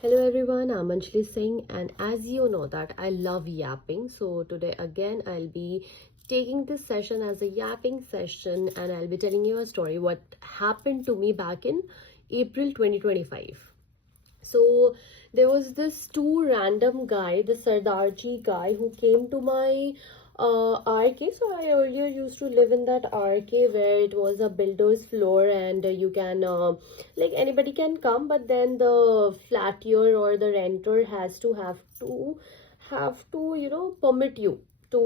Hello everyone, I'm Anjali Singh, and as you know that I love yapping. So today again I'll be taking this session as a yapping session, and I'll be telling you a story what happened to me back in April 2025. So there was this two random guy, the Sardarji guy, who came to my RK. So I earlier used to live in that RK where it was a builder's floor, and you can like anybody can come, but then the flattier or the renter has to permit you to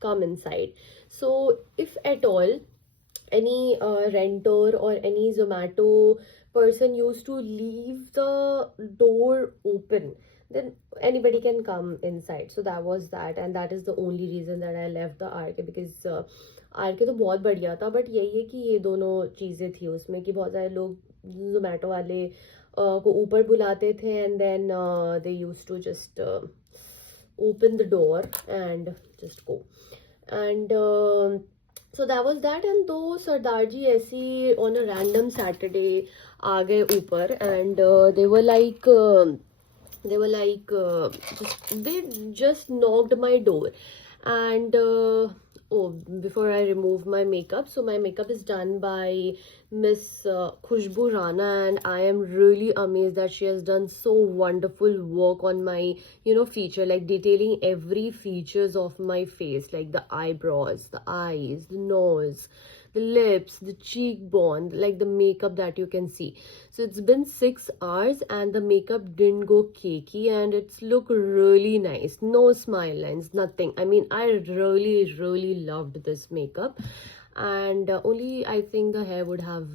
come inside. So if at all any renter or any Zomato person used to leave the door open, then anybody can come inside. So that was that, and that is the only reason that I left the RK, because RK तो बहुत बढ़िया था, but यही है कि ये दोनों चीज़ें थी उसमें कि बहुत सारे लोग जोमेटो वाले को ऊपर बुलाते थे, and then they use to just open the door and just go. And so that was that. And though Sardarji ऐसी on a random Saturday आ गए ऊपर, and they just knocked my door. And oh, before I remove my makeup, so my makeup is done by Miss Khushbu Rana, and I am really amazed that she has done so wonderful work on my feature, like detailing every features of my face, like the eyebrows, the eyes, the nose, the lips, the cheekbone, like the makeup that you can see. So it's been 6 hours and the makeup didn't go cakey, and it's look really nice. No smile lines, nothing. I mean, I really loved this makeup, and only I think the hair would have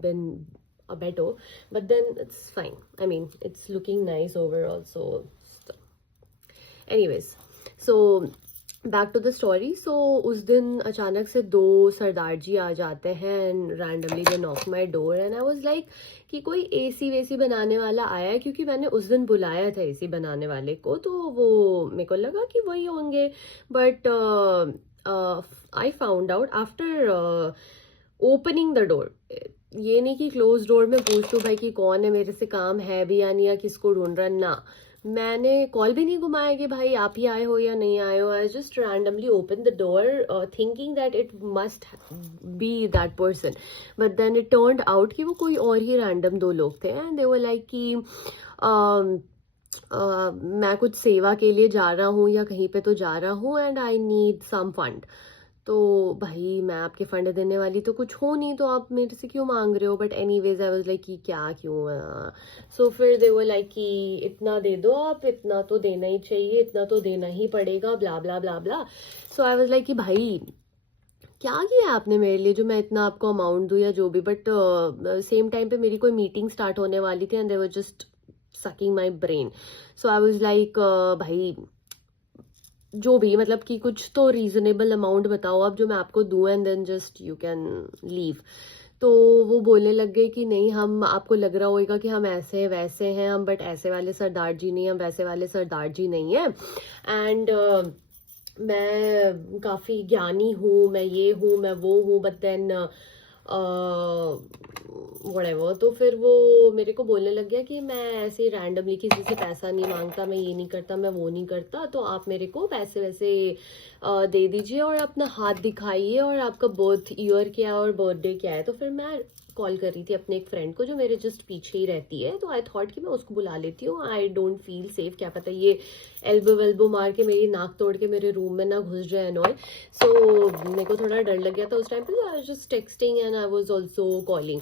been a better, but then it's fine. I mean, it's looking nice overall. So anyways, so back to the story. So उस दिन अचानक से दो सरदार जी आ जाते हैं, and randomly they knock my door, and I was like कि कोई AC वेसी बनाने वाला आया है, क्योंकि मैंने उस दिन बुलाया था एसी बनाने वाले को, तो वो मेरे को लगा कि वही होंगे. But I found out after opening the door, ये नहीं कि क्लोज डोर में पूछ लूँ भाई कि कौन है, मेरे से काम है भी या नहीं, या किसको ढूंढ रहा, ना मैंने कॉल भी नहीं घुमाया कि भाई आप ही आए हो या नहीं आए हो. I just randomly open the door thinking that it must be that person, but then it turned out कि वो कोई और ही रैंडम दो लोग थे. एंड दे वर लाइक कि मैं कुछ सेवा के लिए जा रहा हूँ या कहीं पे तो जा रहा हूँ, and I need some fund. तो भाई मैं आपके फंड देने वाली तो कुछ हो नहीं, तो आप मेरे से क्यों मांग रहे हो. But any ways I was like कि क्या क्यों. सो फिर दे वो लाइक कि इतना दे दो आप, इतना तो देना ही चाहिए, इतना तो देना ही पड़ेगा, ब्ला ब्ला ब्ला ब्ला. सो आई वॉज लाइक कि भाई क्या किया आपने मेरे लिए जो मैं इतना आपको अमाउंट दूँ या जो भी. बट सेम टाइम पे मेरी कोई मीटिंग स्टार्ट होने वाली थी, and they were just sucking my brain. So I was like भाई जो भी, मतलब कि कुछ तो रीजनेबल अमाउंट बताओ आप जो मैं आपको दूँ, and then just you can leave. तो वो बोलने लग गए कि नहीं, हम आपको लग रहा होगा कि हम ऐसे वैसे हैं हम, बट ऐसे वाले सरदार जी नहीं, हम वैसे वाले सरदार जी नहीं हैं. एंड मैं काफ़ी ज्ञानी हूँ, मैं ये हूँ, मैं वो हूँ, बट देन वटेवर. तो फिर वो मेरे को बोलने लग गया कि मैं ऐसे रैंडमली किसी से पैसा नहीं मांगता, मैं ये नहीं करता, मैं वो नहीं करता, तो आप मेरे को पैसे वैसे दे दीजिए और अपना हाथ दिखाइए और आपका बर्थ ईयर क्या है और बर्थडे क्या है. तो फिर मैं कॉल कर रही थी अपने एक फ्रेंड को जो मेरे जस्ट पीछे ही रहती है, तो आई थॉट कि मैं उसको बुला लेती हूँ. आई डोंट फील सेफ, क्या पता ये एल्बो वेल्बो मार के मेरी नाक तोड़ के मेरे रूम में ना घुस जाए एंड ऑल. सो मेरे को थोड़ा डर लग गया था उस टाइम पे. I was just texting and I was also calling.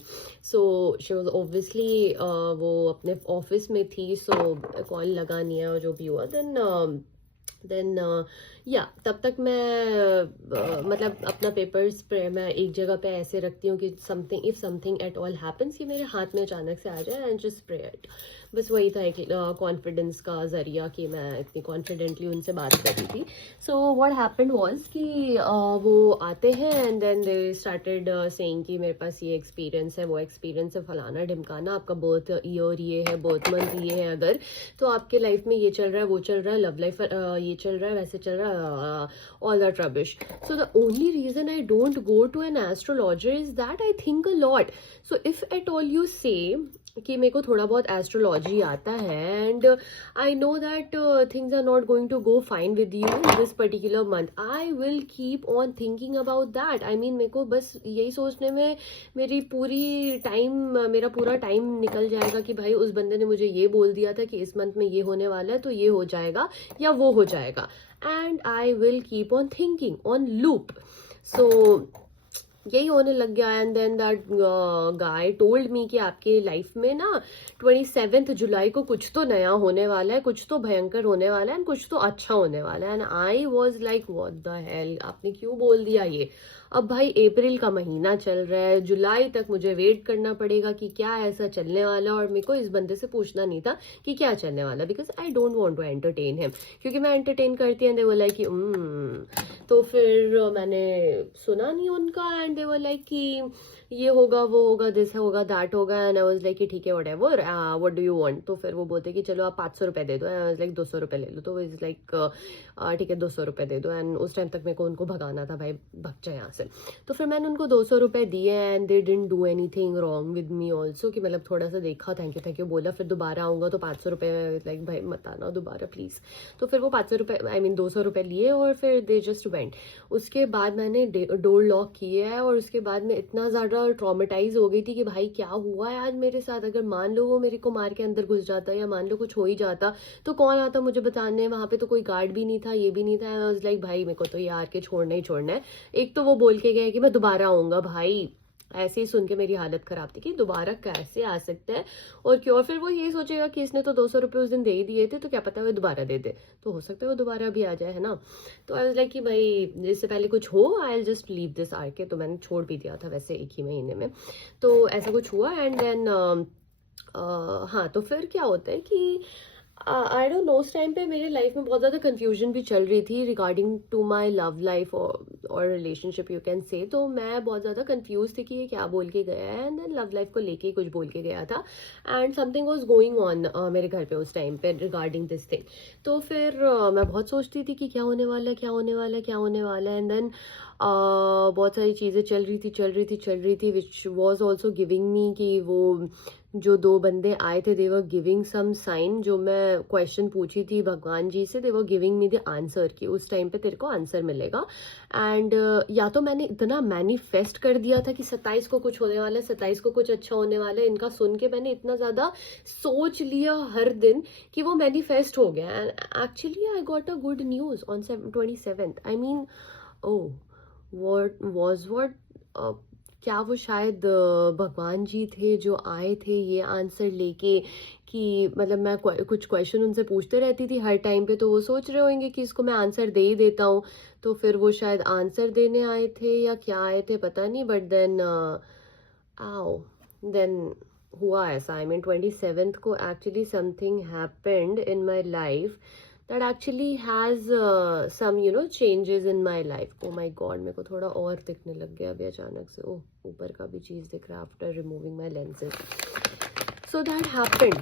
So she was obviously वो अपने ऑफिस में थी, सो कॉल लगा नहीं है और जो भी हुआ. देन या तब तक मैं मतलब अपना पेपर स्प्रे मैं एक जगह पे ऐसे रखती हूँ कि something if something at all happens कि मेरे हाथ में अचानक से आ जाए, एंड जस्ट स्प्रे इट. बस वही था एक कॉन्फिडेंस का जरिया कि मैं इतनी कॉन्फिडेंटली उनसे बात कर रही थी. सो व्हाट हैपेंड वाज कि वो आते हैं, and then they started saying कि मेरे पास ये एक्सपीरियंस है, वो एक्सपीरियंस है, फलाना ढिमकाना, आपका बर्थ ईयर ये है, बर्थ मंथ ये है, अगर तो आपके लाइफ में ये चल रहा है, वो चल रहा है, लव लाइफ ये चल रहा है, वैसे चल रहा है, all that rubbish. So the only reason I don't go to an astrologer is that I think a lot. So if at all you say कि मेरे को थोड़ा बहुत एस्ट्रोलॉजी आता है, and I know that things are not going to go fine with you this particular month. I will keep on thinking about that. I mean मेरे को बस यही सोचने में मेरा पूरा टाइम निकल जाएगा कि भाई उस बंदे ने मुझे ये बोल दिया था कि इस मंथ में ये होने वाला है, तो ये हो जाएगा या वो हो जाएगा, and I will keep on thinking on loop. So यही होने लग गया। And then that guy told me कि आपके लाइफ में ना 27 जुलाई को कुछ तो नया होने वाला है, कुछ तो भयंकर होने वाला है, एंड कुछ तो अच्छा होने वाला है। And I was like what the hell, आपने क्यों बोल दिया ये? अब भाई अप्रैल का महीना चल रहा है, जुलाई तक मुझे वेट करना पड़ेगा कि क्या ऐसा चलने वाला, और मेरे को इस बंदे से पूछना नहीं था कि क्या चलने वाला, because I don't want to entertain him, क्योंकि मैं एंटरटेन करती हूँ, दे वो लाइक कि तो फिर मैंने सुना नहीं उनका, एंड दे वर लाइक कि ये होगा, वो होगा, दिस होगा, दैट होगा, एंड आई वाज लाइक कि ठीक है whatever, what do you want? तो फिर वो बोलते कि चलो आप 500 रुपये दे दो, एंड आई वाज लाइक 200 रुपये ले लो। तो इज लाइक ठीक है 200 रुपये दे दो, एंड उस टाइम तक मेरे को उनको भगाना था, भाई भग जाए यहाँ से। तो फिर मैंने उनको 200 रुपये दिए, and they didn't do anything wrong with me also, कि मतलब थोड़ा सा देखा, थैंक यू बोला, फिर दोबारा आऊँगा तो 500 रुपये, लाइक भाई मत आना दोबारा प्लीज़। तो फिर वो 500 रुपये, आई मीन 200 रुपये लिए, और फिर दे जस्ट वेंट। उसके बाद मैंने डोर लॉक किया है, और उसके बाद मैं इतना ज़्यादा ट्रॉमेटाइज हो गई थी कि भाई क्या हुआ है आज मेरे साथ, अगर मान लो वो मेरे को मार के अंदर घुस जाता, या मान लो कुछ हो ही जाता, तो कौन आता मुझे बताने? वहाँ पे तो कोई गार्ड भी नहीं था, ये भी नहीं था। आई वाज लाइक भाई मेरे को तो ये आर के छोड़ना ही छोड़ना है। एक तो वो बोल के गया कि मैं दोबारा आऊँगा, भाई ऐसे ही सुन के मेरी हालत खराब थी कि दोबारा कैसे आ सकता है, और क्यों? और फिर वो ये सोचेगा कि इसने तो 200 रुपये उस दिन दे ही दिए थे, तो क्या पता वो दोबारा दे दे, तो हो सकता है वो दोबारा भी आ जाए, है ना? तो आई वाज लाइक कि भाई इससे पहले कुछ हो, I will just leave this R K. तो मैंने छोड़ भी दिया था वैसे एक ही महीने में। तो ऐसा कुछ हुआ, एंड देन हाँ, तो फिर क्या होता है कि आई डोंट नो, उस टाइम पे मेरे लाइफ में बहुत ज़्यादा कंफ्यूजन भी चल रही थी regarding to my love life और रिलेशनशिप, यू कैन से। तो मैं बहुत ज़्यादा कंफ्यूज थी कि ये क्या बोल के गया है, एंड देन लव लाइफ को लेके कुछ बोल के गया था, and something was going on मेरे घर पे उस टाइम पे रिगार्डिंग दिस थिंग। तो फिर मैं बहुत सोचती थी कि क्या होने वाला है, क्या होने वाला है, क्या होने वाला है, एंड देन बहुत सारी चीज़ें चल रही थी which was also giving me कि वो जो दो बंदे आए थे, दे वर गिविंग सम साइन। जो मैं क्वेश्चन पूछी थी भगवान जी से, they were giving me the answer कि उस टाइम पे तेरे को आंसर मिलेगा। एंड या तो मैंने इतना मैनिफेस्ट कर दिया था कि 27 को कुछ होने वाला है, 27 को कुछ अच्छा होने वाला है, इनका सुन के मैंने इतना ज़्यादा सोच लिया हर दिन कि वो मैनिफेस्ट हो गया। And actually I got a good news on 27th। I mean oh what क्या वो शायद भगवान जी थे जो आए थे ये आंसर लेके, कि मतलब मैं कुछ क्वेश्चन उनसे पूछते रहती थी हर टाइम पे, तो वो सोच रहे होंगे कि इसको मैं आंसर दे ही देता हूँ। तो फिर वो शायद आंसर देने आए थे या क्या आए थे पता नहीं, बट देन आओ देन हुआ ऐसा। आई मीन 27th को actually something happened in my life that actually has some changes in my life. Oh my god, मेरे को थोड़ा और दिखने लग गया अभी अचानक से। ओह, ऊपर का भी चीज़ दिख रहा है after removing my lenses. So that happened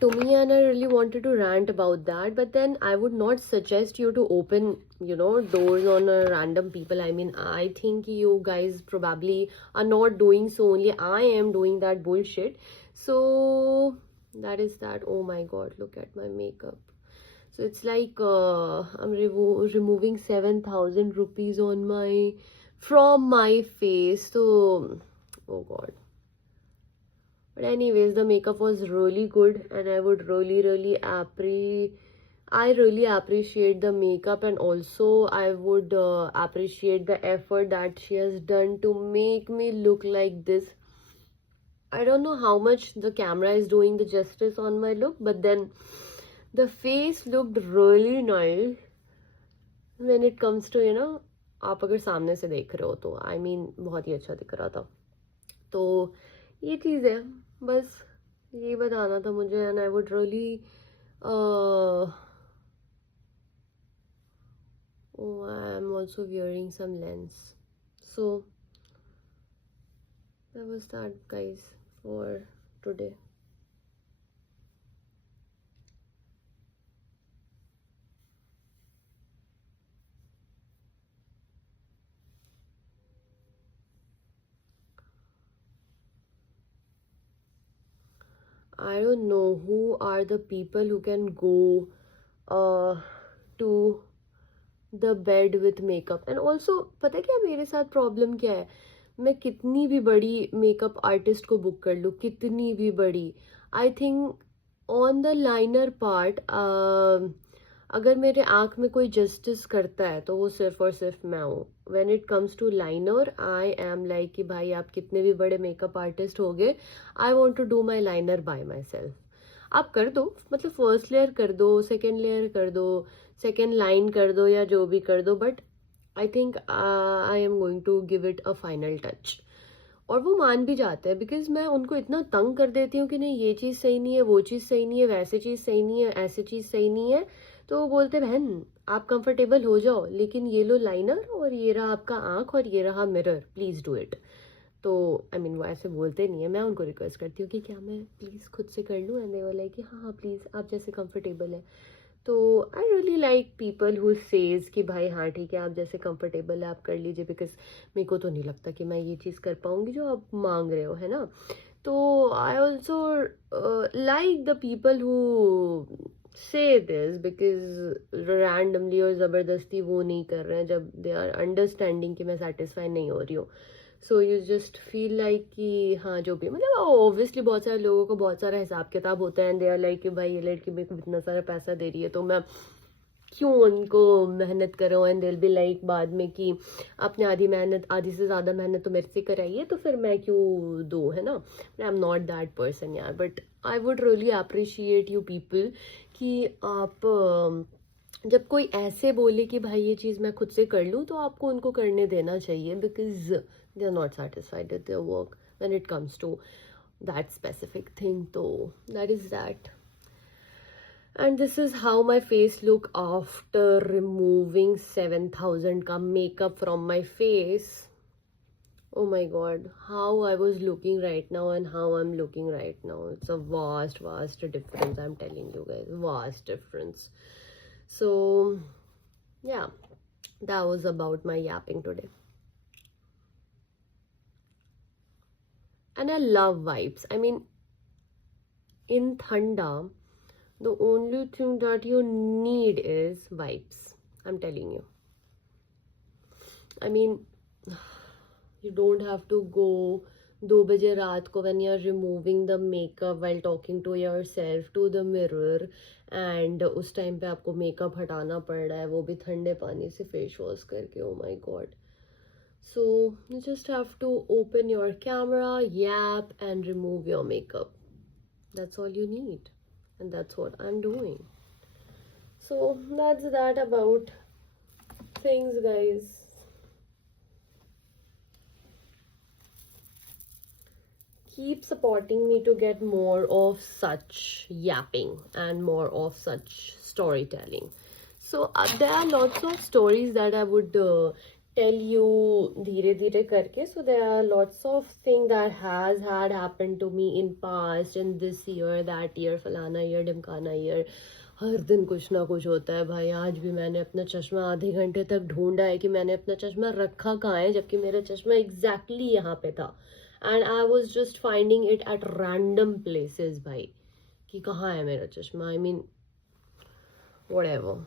to me, and I really wanted to rant about that, but then I would not suggest you to open doors on random people. I mean, I think you guys probably are not doing so, only I am doing that bullshit. So that is that. Oh my god, look at my makeup. So it's like I'm removing 7,000 rupees from my face. So, oh god. But anyways, the makeup was really good, and I would I really appreciate the makeup, and also I would appreciate the effort that she has done to make me look like this. I don't know how much the camera is doing the justice on my look, but then the face looked really nice when it comes to आप अगर सामने से देख रहे हो तो I mean बहुत ही अच्छा दिख रहा था। तो ये चीज़ है, बस ये बताना था मुझे। And I would really I am also wearing some lens. So that was that, guys, for today. I don't know who are the people who can go to the bed with makeup. And also पता है क्या मेरे साथ problem क्या है, मैं कितनी भी बड़ी मेकअप आर्टिस्ट को बुक कर लूँ, कितनी भी बड़ी, I think on the liner part अगर मेरे आँख में कोई जस्टिस करता है तो वो सिर्फ और सिर्फ मैं हूँ. When it comes to liner I am like कि भाई आप कितने भी बड़े मेकअप आर्टिस्ट हो गए, I want to do my liner by myself. आप कर दो, मतलब फर्स्ट लेयर कर दो, सेकेंड लेयर कर दो, सेकेंड लाइन कर दो, या जो भी कर दो, but I think I am going to give it a final touch. और वो मान भी जाते हैं बिकॉज मैं उनको इतना तंग कर देती हूँ कि नहीं ये चीज़ सही नहीं है, वो चीज़ सही नहीं है, वैसे चीज़ सही नहीं है, ऐसी चीज़ सही नहीं है. तो वो बोलते बहन आप कंफर्टेबल हो जाओ, लेकिन ये लो लाइनर और ये रहा आपका आँख और ये रहा मिरर, प्लीज़ डू इट. तो आई मीन वो ऐसे बोलते नहीं है, मैं उनको रिक्वेस्ट करती हूँ कि क्या मैं प्लीज़ खुद से कर लूँ, एंड दे वर लाइक कि हाँ हाँ प्लीज़ आप जैसे कंफर्टेबल है. तो I really like people who says कि भाई हाँ ठीक है आप जैसे कंफर्टेबल है आप कर लीजिए, बिकॉज मेरे को तो नहीं लगता कि मैं ये चीज़ कर पाऊँगी जो आप मांग रहे हो, है ना. तो I also like the people who से दिस बिकॉज रैंडमली और ज़बरदस्ती वो नहीं कर रहे हैं, जब दे आर अंडरस्टैंडिंग कि मैं सेटिस्फाई नहीं हो रही हूँ. So you just feel like कि हाँ जो भी, मतलब ऑब्वियसली बहुत सारे लोगों को बहुत सारा हिसाब किताब होता है, एंड दे आर लाइक कि भाई ये लड़की मेरे को इतना सारा पैसा दे रही है तो मैं क्यों उनको मेहनत करूँ, एंड दिल बी लाइक बाद में कि आपने आधी मेहनत, आधी से ज़्यादा मेहनत तो मेरे से कराई है तो फिर मैं क्यों दूँ, है ना. I am not that person यार, but I would really appreciate you people कि आप जब कोई ऐसे बोले कि भाई ये चीज़ मैं खुद से कर लूँ तो आपको उनको करने देना चाहिए, because they are not satisfied with their work when it comes to that specific thing. तो that is that. And this is how my face look after removing 7,000 ka makeup from my face. Oh my god, how I was looking right now and how I'm looking right now, it's a vast difference, I'm telling you guys, vast difference. So yeah, that was about my yapping today. And I love vibes. I mean, in Thanda the only thing that you need is vibes, I'm telling you. I mean, you don't have to go 2 बजे रात को when you're removing the makeup while talking to yourself to the mirror, and उस time पे आपको makeup हटाना पड़ रहा है, वो भी ठंडे पानी से फेस वॉश करके. oh my god. So you just have to open your camera, yap, and remove your makeup. That's all you need, and that's what I'm doing. So that's that about things, guys. Keep supporting me to get more of such yapping and more of such storytelling. So there are lots of stories that I would tell you धीरे धीरे करके. So there are lots of things that has had happened to me in past, in this year, that year, फलाना year, ढिमकाना year. हर दिन कुछ ना कुछ होता है भाई. आज भी मैंने अपना चश्मा आधे घंटे तक ढूंढा है कि मैंने अपना चश्मा रखा कहाँ है, जबकि मेरा चश्मा एग्जैक्टली यहाँ पे था. And I was just finding it at random places भाई, कि कहाँ है मेरा चश्मा. I mean whatever.